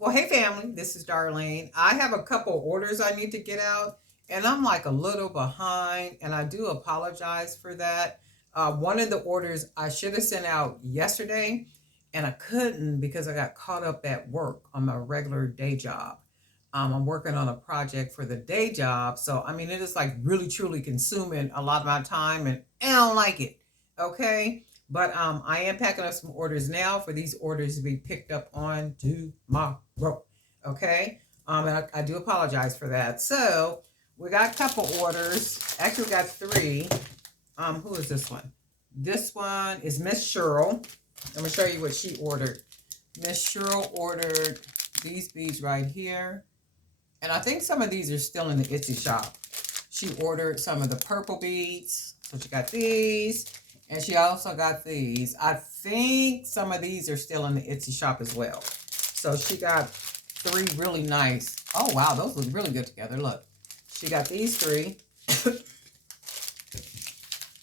Well, hey family, this is Darlene. I have a couple orders I need to get out, and I'm like a little behind, and I do apologize for that. One of the orders I should have sent out yesterday, and I couldn't because I got caught up at work on my regular day job. I'm working on a project for the day job, so I mean, it is like really truly consuming a lot of my time, and I don't like it. Okay. But I am packing up some orders now for these orders to be picked up on tomorrow. Okay. And I do apologize for that. So we got a couple orders. Actually, we got three. Who is this one? This one is Miss Cheryl. I'm gonna show you what she ordered. Miss Cheryl ordered these beads right here, and I think some of these are still in the Etsy shop. She ordered some of the purple beads, so she got these. And she also got these. I think some of these are still in the Etsy shop as well. So she got three really nice. Oh, wow. Those look really good together. Look. She got these three. So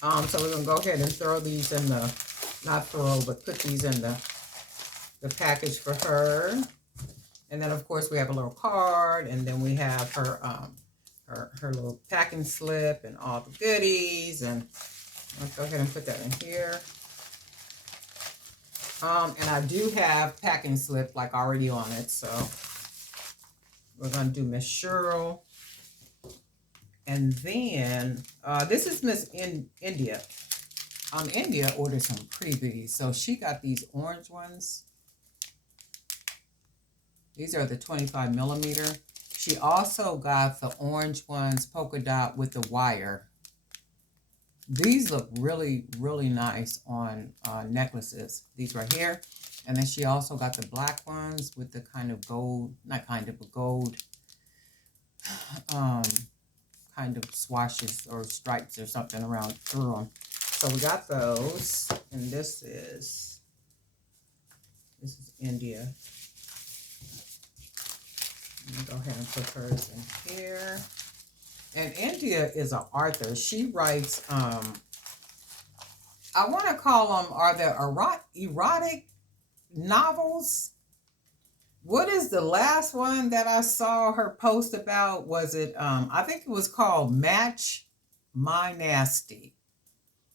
we're going to go ahead and throw these in the, not throw, but put these in the package for her. And then, of course, we have a little card. And then we have her, her little packing slip and all the goodies. And let's go ahead and put that in here. And I do have packing slip like already on it. So we're going to do Miss Cheryl. And then this is Miss India. India ordered some pretty beads. So she got these orange ones. These are the 25 millimeter. She also got the orange ones polka dot with the wire. These look really, really nice on necklaces. These right here. And then she also got the black ones with the kind of gold, not kind of, but gold, kind of swashes or stripes or something around through them. So we got those. And this is India. Let me go ahead and put hers in here. And India is an author. She writes, I want to call them, are they erotic novels? What is the last one that I saw her post about? Was it, I think it was called Match My Nasty.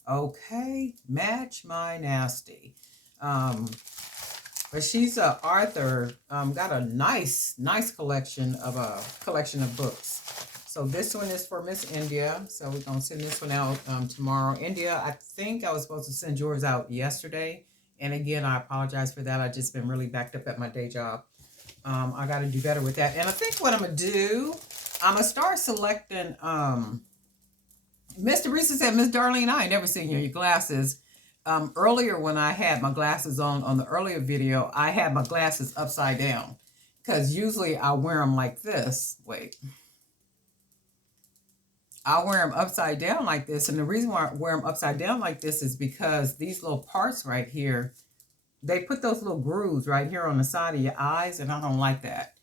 Okay, Match My Nasty. But she's an author, got a nice collection of books. So this one is for Miss India. So we're going to send this one out tomorrow. India, I think I was supposed to send yours out yesterday. And again, I apologize for that. I've just been really backed up at my day job. I got to do better with that. And I think what I'm going to do, I'm going to start selecting. Mr. Reese said, Miss Darlene, I ain't never seen your glasses. Earlier when I had my glasses on the earlier video, I had my glasses upside down. Because usually I wear them like this. Wait. I wear them upside down like this. And the reason why I wear them upside down like this is because these little parts right here, they put those little grooves right here on the side of your eyes, and I don't like that.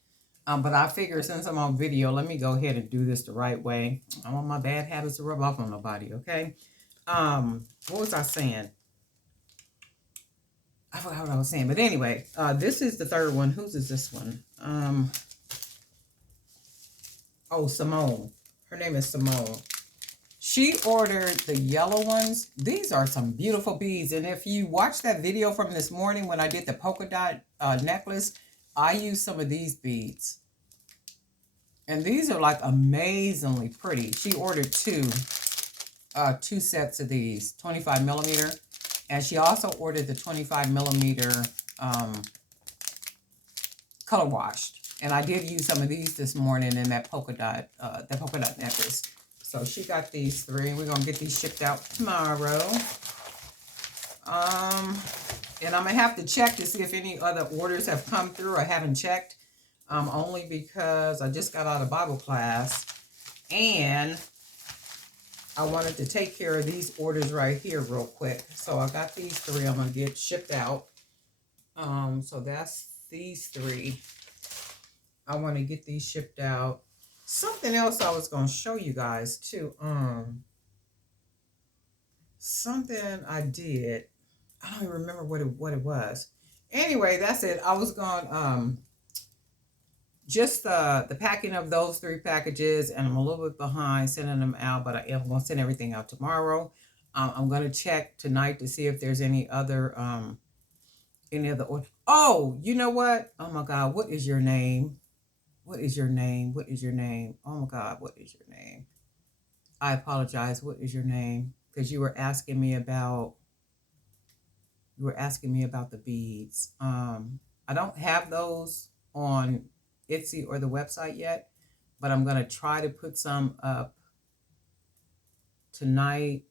But I figure since I'm on video, let me go ahead and do this the right way. I don't want my bad habits to rub off on nobody, okay? What was I saying? I forgot what I was saying. But anyway, this is the third one. Whose is this one? Oh, Simone. Her name is Simone. She ordered the yellow ones. These are some beautiful beads. And if you watch that video from this morning when I did the polka dot necklace, I used some of these beads. And these are like amazingly pretty. She ordered two sets of these, 25 millimeter. And she also ordered the 25 millimeter color washed. And I did use some of these this morning in that polka dot necklace. So she got these three. We're going to get these shipped out tomorrow. And I'm going to have to check to see if any other orders have come through. I haven't checked. Only because I just got out of Bible class. And I wanted to take care of these orders right here real quick. So I got these three I'm going to get shipped out. So that's these three. I want to get these shipped out. Something else I was going to show you guys too. Something I did. I don't even remember what it was. Anyway, that's it. I was going just the packing of those 3 packages, and I'm a little bit behind sending them out, but I am going to send everything out tomorrow. I'm going to check tonight to see if there's any other Oh, you know what? Oh my God, what is your name? What is your name? What is your name? Oh my God, what is your name? I apologize. What is your name? Because you were asking me about the beads. I don't have those on Etsy or the website yet, but I'm gonna try to put some up tonight.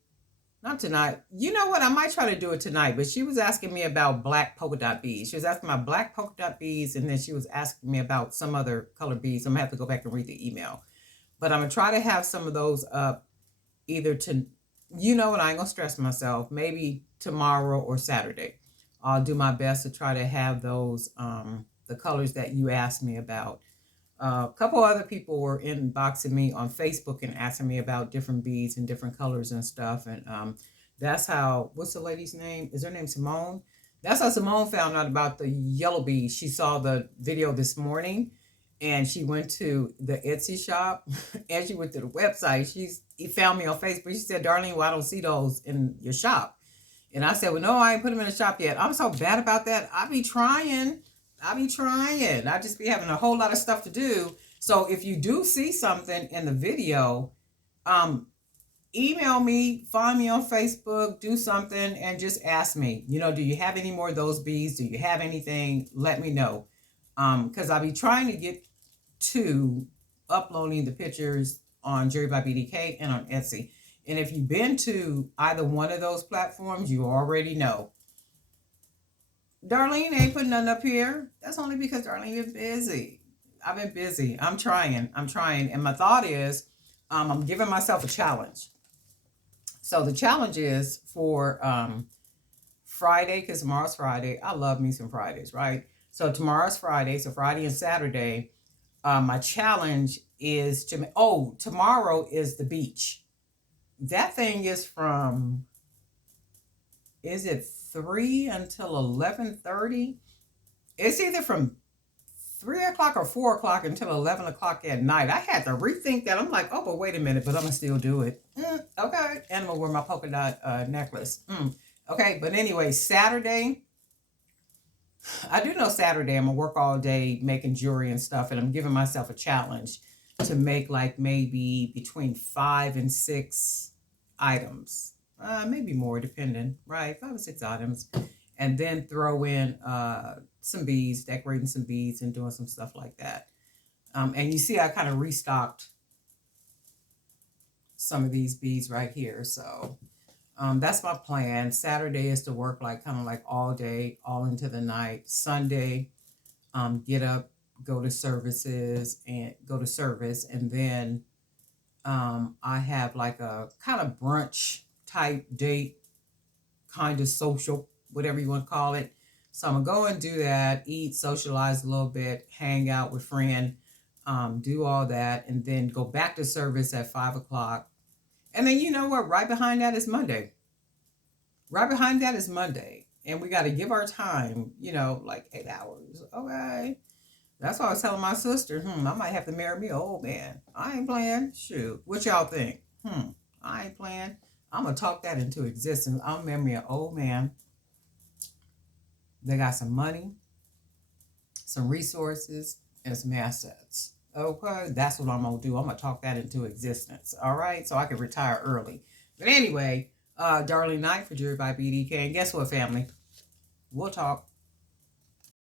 Not tonight. You know what? I might try to do it tonight. But she was asking me about black polka dot beads. She was asking about black polka dot beads, and then she was asking me about some other color beads. I'm gonna have to go back and read the email. But I'm gonna try to have some of those up either to, you know what? I ain't gonna stress myself. Maybe tomorrow or Saturday. I'll do my best to try to have those the colors that you asked me about. A couple other people were inboxing me on Facebook and asking me about different beads and different colors and stuff. And that's how, what's the lady's name? Is her name Simone? That's how Simone found out about the yellow beads. She saw the video this morning and she went to the Etsy shop and she went to the website. He found me on Facebook. She said, Darlene, well, I don't see those in your shop. And I said, well, no, I ain't put them in the shop yet. I'm so bad about that. I be trying. I just be having a whole lot of stuff to do. So if you do see something in the video, email me, find me on Facebook, do something, and just ask me, do you have any more of those beads? Do you have anything? Let me know. Because I'll be trying to get to uploading the pictures on Jewelry by BDK and on Etsy. And if you've been to either one of those platforms, you already know. Darlene ain't putting nothing up here. That's only because Darlene is busy. I've been busy. I'm trying. And my thought is, I'm giving myself a challenge. So the challenge is for Friday, because tomorrow's Friday. I love me some Fridays, right? So tomorrow's Friday. So Friday and Saturday, my challenge is tomorrow is the beach. That thing is from, is it 3 until 11:30? It's either from 3 o'clock or 4 o'clock until 11 o'clock at night. I had to rethink that. I'm like, oh, but wait a minute, but I'm going to still do it. Okay. And I'm going to wear my polka dot necklace. Okay. But anyway, Saturday, I do know Saturday I'm going to work all day making jewelry and stuff. And I'm giving myself a challenge to make like maybe between 5 and 6 items. Maybe more, depending, right? 5 or 6 items. And then throw in some beads, decorating some beads and doing some stuff like that. And you see I kind of restocked some of these beads right here. So that's my plan. Saturday is to work like kind of like all day, all into the night. Sunday, get up, go to service, and then I have like a kind of brunch type date, kind of social, whatever you want to call it. So I'm gonna go and do that, eat, socialize a little bit, hang out with friend, do all that, and then go back to service at 5 o'clock. And then you know what? Right behind that is Monday. And we got to give our time, like 8 hours. Okay. That's why I was telling my sister, I might have to marry me an old man. I ain't playing. Shoot. What y'all think? I ain't playing. I'm going to talk that into existence. I'll marry me an old man. They got some money, some resources, and some assets. Okay? That's what I'm going to do. I'm going to talk that into existence. All right? So I can retire early. But anyway, Darlene Knight for Jewelry by BDK. And guess what, family? We'll talk.